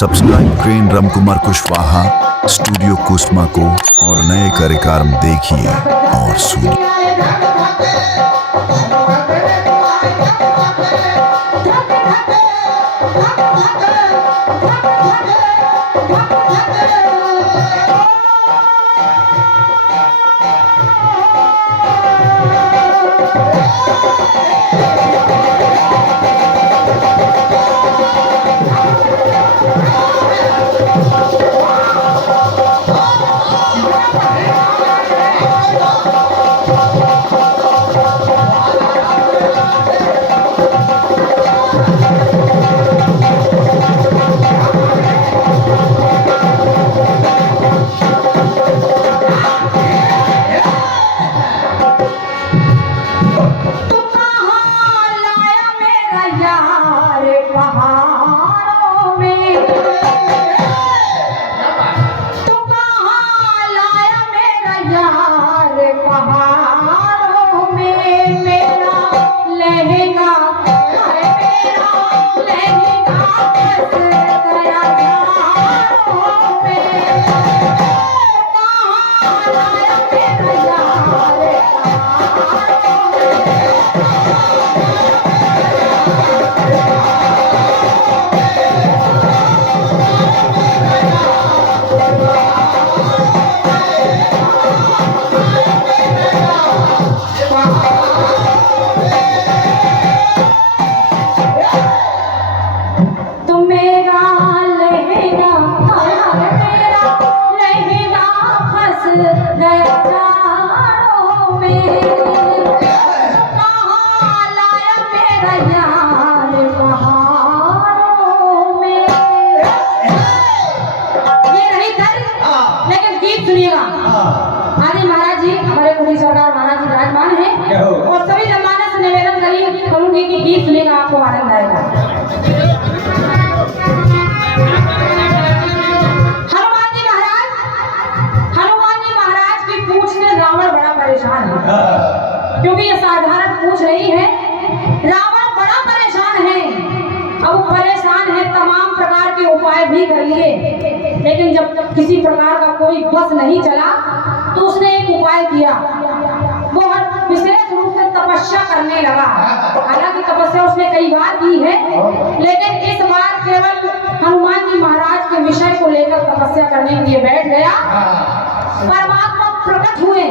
Subscribe करें Ram Kumar Kushwaha studio Kusma को और नए कार्यक्रम देखिए और सुनिए। गीत सुनेगा आपको आनंद आएगा। हनुमान जी महाराज की पूंछ से रावण बड़ा परेशान है, क्योंकि ये साधारण पूंछ नहीं है। रावण बड़ा परेशान है। अब वो परेशान है, तमाम प्रकार के उपाय भी कर लिए, लेकिन जब किसी प्रकार का कोई बस नहीं चला तो उसने एक उपाय किया। वो विशेष रूप से तपस्या करने लगा। हालांकि तपस्या उसने कई बार की है, लेकिन इस बार केवल हनुमान जी महाराज के विषय को लेकर तपस्या करने के लिए बैठ गया। परमात्मा प्रकट हुए,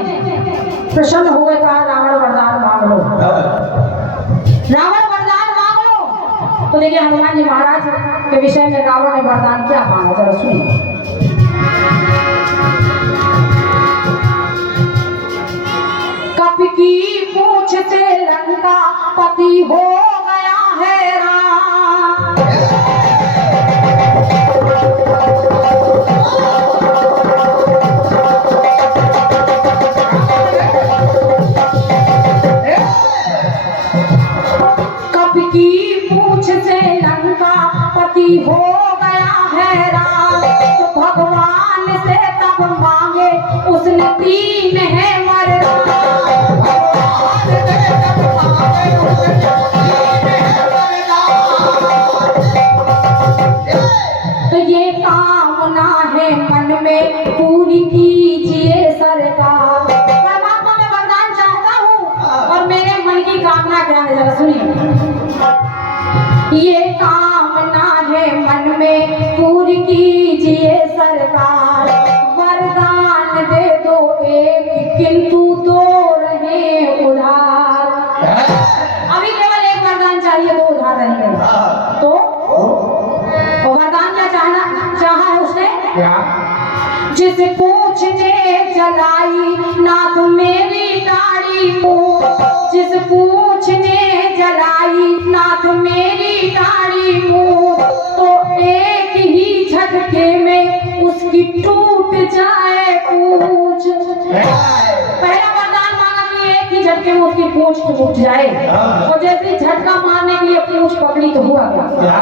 प्रसन्न हो गए, कहा रावण वरदान मांग लो, रावण वरदान मांग लो। तो देखिए हनुमान जी महाराज के विषय में रावण ने वरदान क्या मांगा, जरा सुनिए। की पूछ से लंका पति हो गया है राम। कब की पूछ से लंका पति हो गया है राम। तो भगवान से तब मांगे उसने तीन है वरदान। तो ये कामना है मन में पूरी कीजिए सरकार। परमात्मा मैं वरदान चाहता हूँ और मेरे मन की कामना क्या है, जरा सुनिए। ये कामना है मन में पूरी कीजिए सरकार। वरदान दे दो एक किंतु दो रहे उधार। अभी केवल एक वरदान चाहिए, दो उधार रहेंगे। तो वरदान क्या चाहा है उसने? क्या? जिस पूछ ने जलाई नाथ मेरी दाढ़ी को, जिस पूछ ने जलाई नाथ मेरी दाढ़ी को, तो एक ही झटके में उसकी टूट जाए पूंछ। पहला वरदान मांगा कि एक ही झटके में उसकी पूंछ टूट जाए, और जैसे झटका मारने के लिए पूंछ पकड़ी तो हुआ क्या?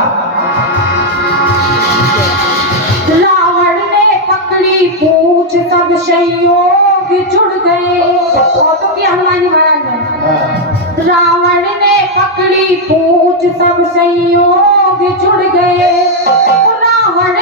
रावण ने पकड़ी पूंछ, सब संयोग जुड़ गए। और तो क्या हनुमान जी महाराज ने, रावण ने पकड़ी पूंछ, सब संयोग जुड़ गए। रावण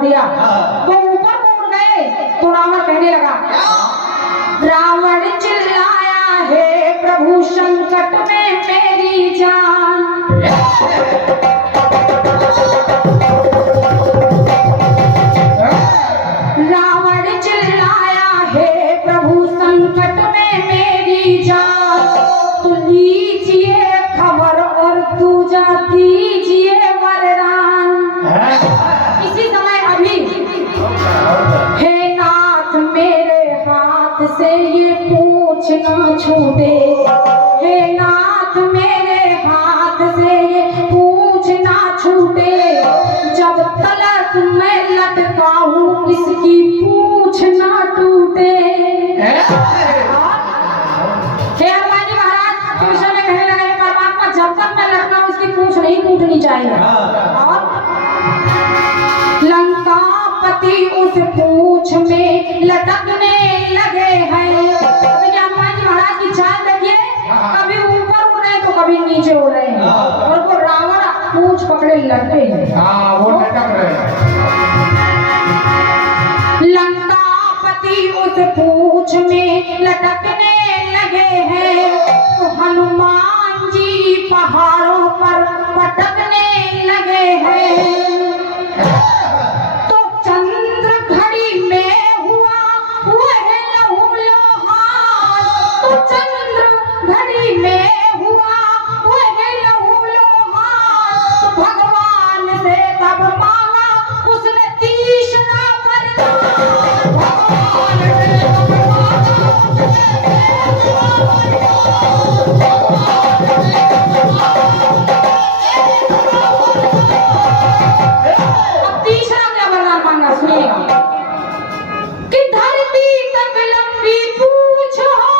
दिया तो ऊपर को उड़ गए। तो रावण कहने लगा, रावण चिल्लाया, हे प्रभु संकट में मेरी जान। रावण चिल्लाया, हे प्रभु संकट में मेरी जान। तो लीजिए खबर और दूजा दीजिए वरदान। इसी समय अभी, हे नाथ मेरे हाथ से ये पूछ ना छूटे, हे नाथ मेरे हाथ से ये पूछ ना छूटे। जब तलक मैं लटका हूँ इसकी पूछ ना टूटे। हे हनुमान जी महाराज कृष्ण में कहने लगे, परमात्मा जब तक मैं लटका हूँ इसकी पूछ नहीं टूटनी चाहिए। और लंकापति उस पूछ में लटकने लगे हैं। देखिए हनुमान जी महाराज की चाल देखिए, कभी ऊपर उड़ रहे तो कभी नीचे उड़ रहे हैं। और वो रावण पूछ पकड़े लटके हैं। हाँ, वो लटक रहे हैं। लंकापति उस पूछ में लटकने लगे हैं। तो हनुमान जी पहाड़ों पर पटकने लगे हैं। तो चंद्र घड़ी में हुआ वह लहू लोहान। तो चंद्र घड़ी में हुआ वह लहू लोहान। तो भगवान से तब मांगा उसने तीसरा वरदान। भगवान से तब अब तीसरा क्या वरदान मांगा, सुनिएगा। कि धरती तक लंबी पूछ हो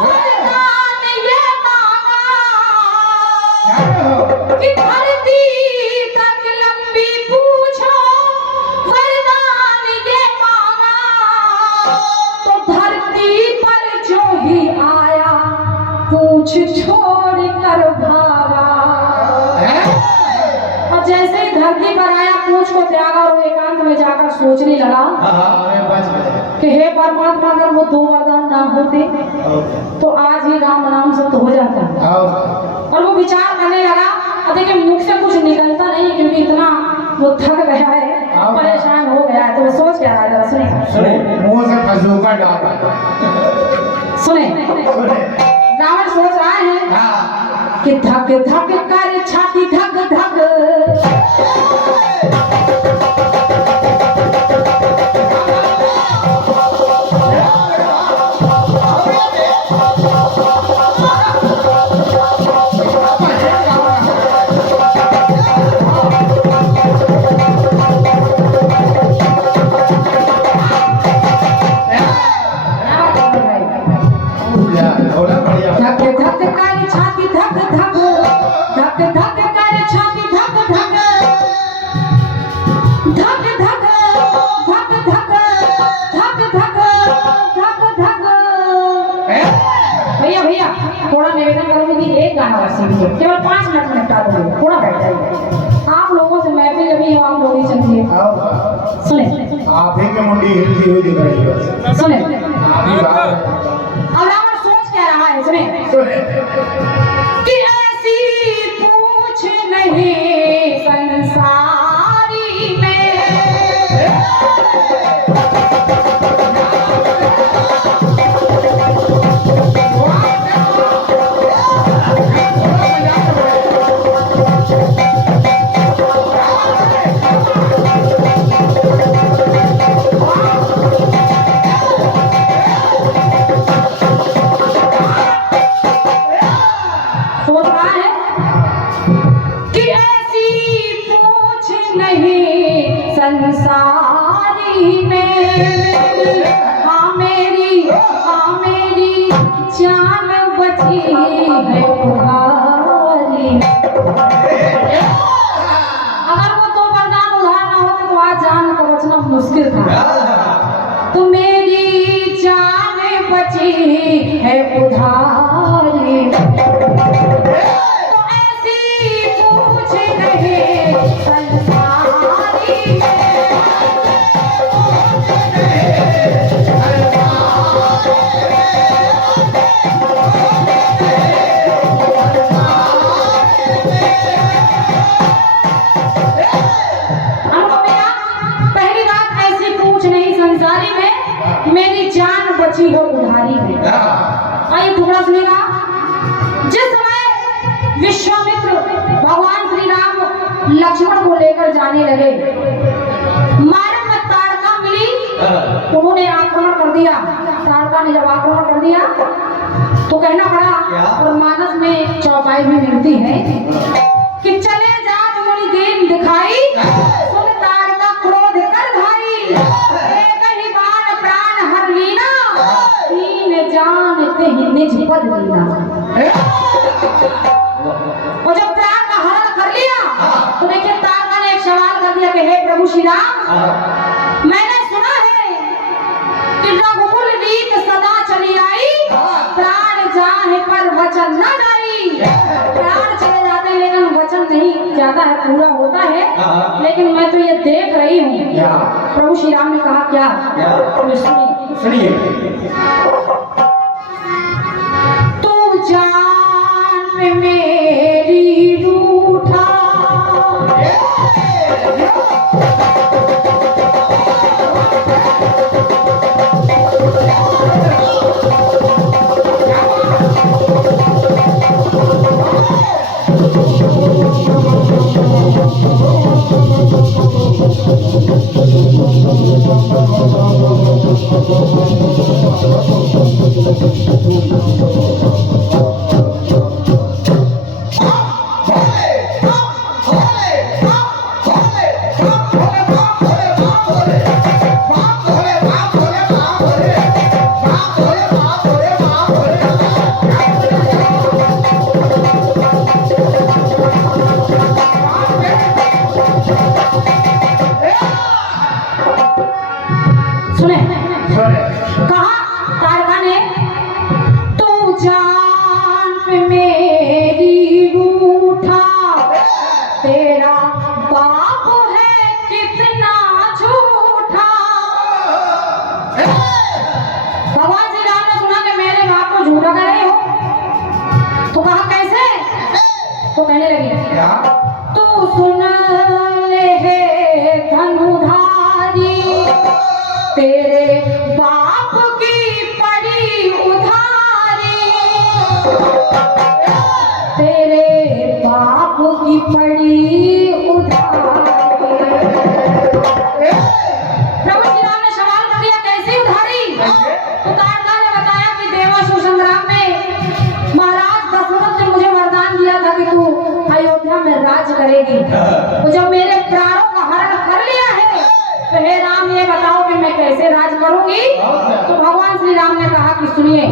वरदान ये मांगा। कि धरती तक लंबी पूछ हो वरदान ये मांगा। तो धरती पर जो ही आया पूछ छोड़ कर भागा। और जैसे ही धरती पर आया पूछ को त्यागा और वो एकांत में जाकर सोचने लगा कि हे परमात्मा, अगर वो दो वरदान ना होते तो आज ही राम नाम से तो हो जाता। और वो विचार करने लगा। और देखिए मुख से कुछ निकलता नहीं क्योंकि इतना वो थक गया है, परेशान हो गया है। तो वो सोच क्या रहा है, जरा सुने। मुंह से फजूका डाल। सुने, रावण सोच रहा है कि धक धक कर छाती धक धक। धक धक कर छाती धक धक, धक धक कर छाती धक धक, धक धक धक धक धक धक धक धक। भैया भैया थोड़ा निवेदन करूंगी कि एक गाना बस सीखिए, केवल 5 मिनट में निपटा दूंगी, थोड़ा बैठ जाइए। आप लोगों से महफिल अभी हो, आप लोग ही चलिए। सुने, आप ही की मुंडी हिलती हुई दिख रही है। सुने, आप ही बात। अब रावण सोच क्या रहा है, सुने कि ऐसी पूछ नहीं संसारी में। सोच रहा है कि ऐसी पूछ नहीं संसारी में। हाँ मेरी जान बची है तुम्हारी। अगर वो दो वरदान उधार ना होते तो आज जान को बचना मुश्किल था। तो मेरी जान बची है उधारी। तो ऐसी पूछ नहीं संसारी में। मेरी जान बची हो उधारी में। आइए टुकड़ा सुनेगा। जिस समय विश्वामित्र भगवान श्री राम लक्ष्मण को लेकर जाने लगे, मार्ग में ताड़का मिली, उन्होंने आक्रमण कर दिया। ताड़का ने जब आक्रमण कर दिया तो कहना पड़ा, और मानस में चौपाई भी मिलती है कि चले जात मुनि दीन दिखाई, सुन ताड़का क्रोध कर भाई, एक ही बाण प्राण हर लीना, तीन जानते ही निज पद लीना। और जब प्राण का हरण कर लिया तो देखिए ताड़का ने एक सवाल कर दिया कि हे प्रभु श्री राम, मैंने सुना है कि रघुकुल रीत सदा चली आई, प्राण जाने पर वचन न जाई। प्राण चले जाते हैं लेकिन वचन नहीं जाता है, पूरा होता है। लेकिन मैं तो ये देख रही हूँ। प्रभु श्री राम ने कहा क्या? सुनिए। तू जान मेरी रूठा, कहा ताड़का ने, तू जान मेरी रूठा, तेरा बाप है कितना झूठा। भगवान श्री राम ने सुना कि मेरे बाप को झूठा कह रहे हो, तो कहा कैसे? तो कहने लगी, तू सुन ले हे धनुधारी, तेरे बाप की पड़ी उधारी, तेरे बाप की पड़ी उधारी। प्रभु श्री राम ने सवाल कर दिया, कैसी उधारी? तो ताड़का ने बताया कि देवासुर संग्राम में महाराज दशरथ ने मुझे वरदान दिया था कि तू अयोध्या में राज करेगी। तो जब मेरे प्राणों का हरण कर लिया है तो हे राम ये बताओ कि मैं कैसे राज करूंगी? तो भगवान श्री राम ने कहा कि सुनिए,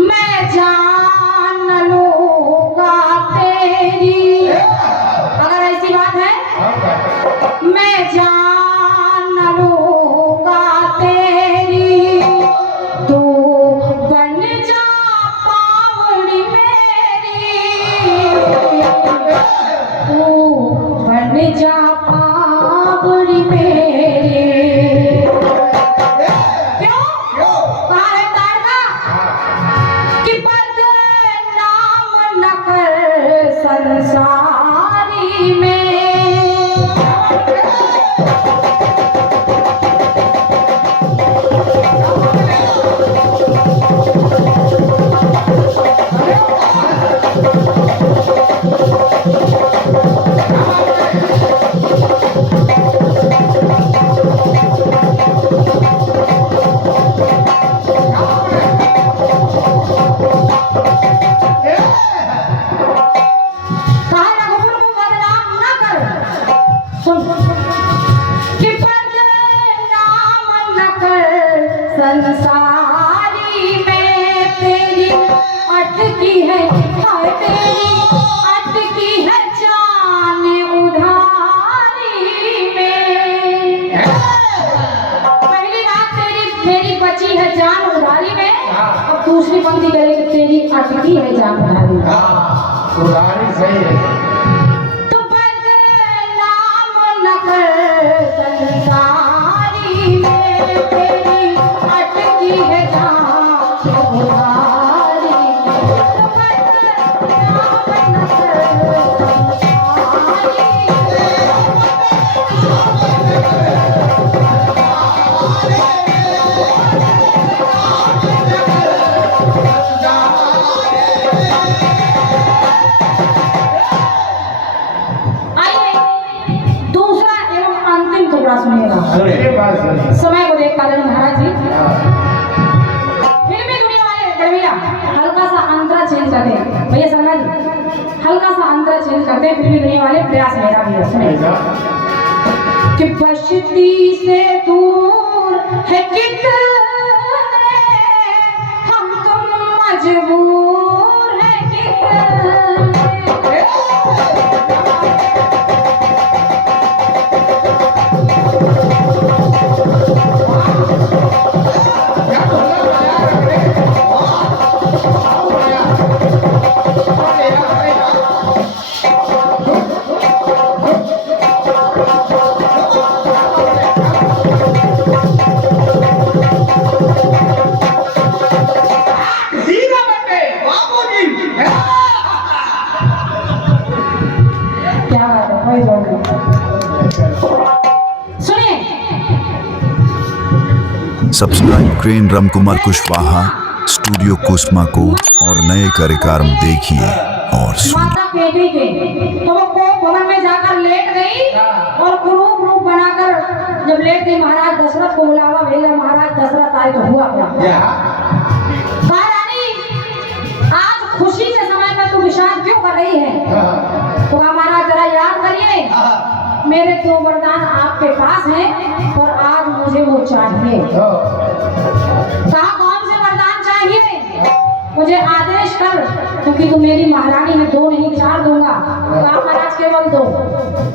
मैं जान लूंगा तेरी, अगर ऐसी बात है, मैं जान लूंगा तेरी, तू बन जा पावड़ी मेरी, तू बन जा पावड़ी मेरी। क्यों? कहा है ताड़का कि बदनाम न कर संसारी में। संसारी में तेरी अटकी है, हाय तेरी अटकी है जान उधारी में। पहली बात तेरी मेरी बची है जान उधारी में, अब दूसरी पंक्ति करें कि तेरी अटकी है जान उधारी में। उधारी सही है। तो बदनाम न कर संसारी में तेरी अटकी है जान उधारी में। तो बदनाम न कर संसारी में। टुकड़ा सुनिएगा। ये बात सुनिए। समय को देख पालन महाराज जी हाँ, फिल्मी दुनिया वाले बड़े भैया हल्का सा अंतरा चेंज करते हैं। भैया शर्मा जी हल्का सा अंतरा चेंज करते हैं फिल्मी दुनिया वाले, प्रयास मेरा भी है। सुनिए ऐसा? कि बस्ती से दूर है कितने हम तुम मजबूर है कितने। क्या बोला यार अपने? आओ भैया। अरे यार, अरे यार। हीरा बटे बाबूजी। क्या बात है, कोई जोड़ नहीं। सुनिए subscribe crane Ram Kumar Kushwaha studio Kusma को और नए कार्यक्रम देखिए और सुनिए। माता बेटी के तो वो कोप भवन में जाकर लेट गई और कुरूप रूप बनाकर जब लेट गई महाराज दशरथ को बुलावा भेजा। महाराज दशरथ आए तो हुआ क्या? क्या? कहा रानी आज खुशी के समय में तू विषाद क्यों कर रही है? हाँ, तो कहा महाराज जरा याद करिए मेरे दो वरदान आपके पास हैं और आज मुझे वो चाहिए। हाँ, कहा कौन से वरदान चाहिए? मुझे आदेश कर क्योंकि तू मेरी महारानी है, 2 नहीं 4 दूंगा। कहा महाराज केवल 2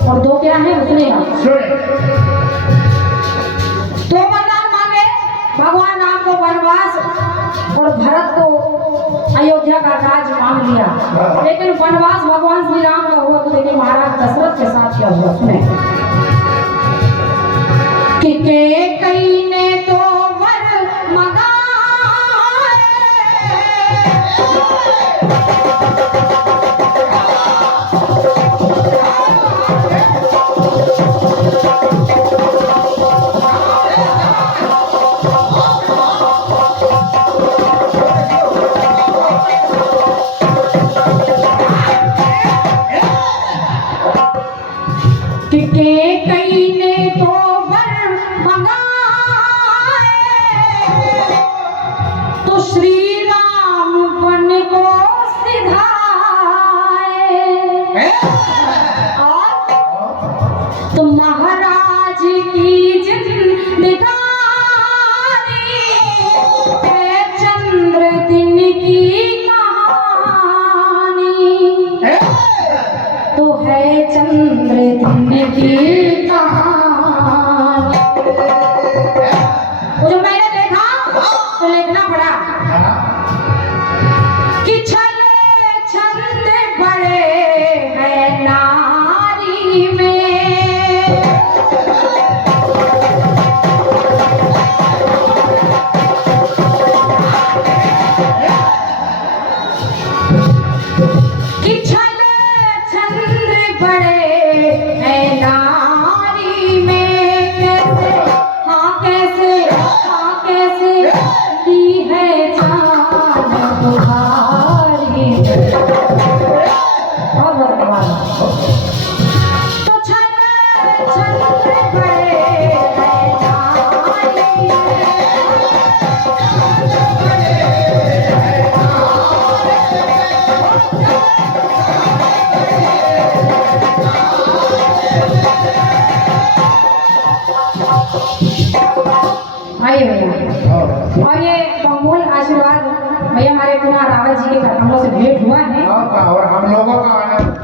और 2 क्या है सुनेगा। सुने। 2 वरदान मांगे, भगवान राम को वनवास और भरत को अयोध्या का राज मांग लिया। लेकिन वनवास भगवान श्री राम का हुआ तो देखिए महाराज दशरथ के साथ क्या हुआ सुने। कि कई ने तो वर मंगाए कि कई ने तो वर मंगाए तो श्री राम बन को सिधाए और तो महाराज की जिंदगानी है चंद्र दिन की कहानी। तो है चंद्र दिन की कहानी। वो जो मैंने देखा तो लिखना पड़ा कि छले छंद बड़े हैं नारी में। कि छले छंद बड़े हैं नारी में। कैसे हाँ कैसे दी है जान तुम्हारी। बहुत बहुत धन्यवाद। तो छले छंद बड़े हैं नारी में। आइए भैया और ये बहुमूल्य आशीर्वाद भैया हमारे कुमार रावत जी के हम लोग से भेंट हुआ है। और हम लोगों का आनंद।